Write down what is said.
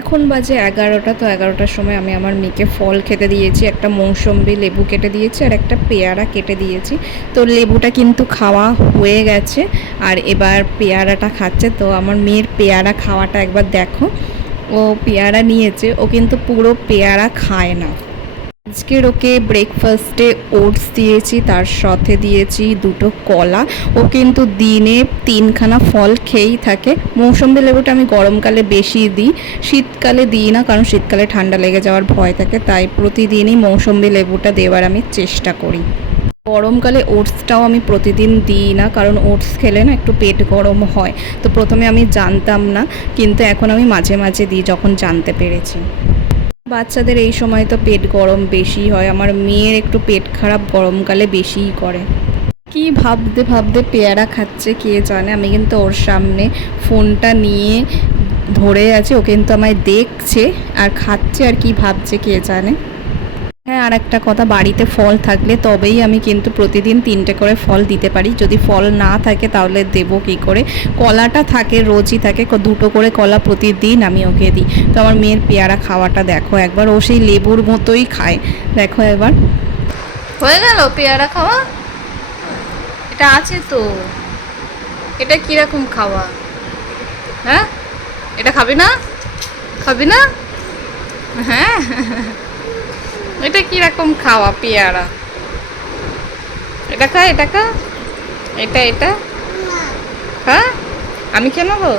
এখন বাজে 11টা। তো 11টার সময় আমি আমার মেয়েকে ফল খেতে দিয়েছি, একটা মৌসম্বি লেবু কেটে দিয়েছি আর একটা পেয়ারা কেটে দিয়েছি। তো লেবুটা কিন্তু খাওয়া হয়ে গেছে আর এবার পেয়ারাটা খাচ্ছে। তো আমার মেয়ের পেয়ারা খাওয়াটা একবার দেখো, ও পেয়ারা নিয়েছে, ও কিন্তু পুরো পেয়ারা খায় না। আজকের ওকে ব্রেকফাস্টে ওটস দিয়েছি, তার সাথে দিয়েছি দুটো কলা। ও কিন্তু দিনে 3খানা ফল খেয়েই থাকে। মৌসম্বি লেবুটা আমি গরমকালে বেশি দিই, শীতকালে দিই না, কারণ শীতকালে ঠান্ডা লেগে যাওয়ার ভয় থাকে, তাই প্রতিদিনই মৌসম্বি লেবুটা দেওয়ার আমি চেষ্টা করি। গরমকালে ওটসটাও আমি প্রতিদিন দিই না, কারণ ওটস খেলে না একটু পেট গরম হয়। তো প্রথমে আমি জানতাম না, কিন্তু এখন আমি মাঝে মাঝে দিই যখন জানতে পেরেছি। বাচ্চাদের এই সময় তো পেট গরম বেশি হয়, আমার মেয়ের একটু পেট খারাপ গরমকালে বেশিই করে। কি ভাবতে ভাবতে পেয়ারা খাচ্ছে কে জানে। আমি কিন্তু ওর সামনে ফোনটা নিয়ে ধরে আছি, ও কিন্তু আমায় দেখছে আর খাচ্ছে, আর কি ভাবছে কে জানে। হ্যাঁ, আর একটা কথা, বাড়িতে ফল থাকলে তবেই আমি কিন্তু প্রতিদিন 3টে করে ফল দিতে পারি। যদি ফল না থাকে তাহলে দেবো কী করে। কলাটা থাকে, রোজই থাকে, 2টো করে কলা প্রতিদিন আমি ওকে দিই। তো আমার মেয়ের পেয়ারা খাওয়াটা দেখো একবার, ও সেই লেবুর মতোই খায়। দেখো এবার হয়ে গেল পেয়ারা খাওয়া। এটা আছে তো, এটা কীরকম খাওয়া? হ্যাঁ, এটা খাবি না? খাবি না? হ্যাঁ, এটা কিরকম খাওয়া পেয়ারা? এটা খা, এটা খা, এটা এটা খা। আমি কেন গো?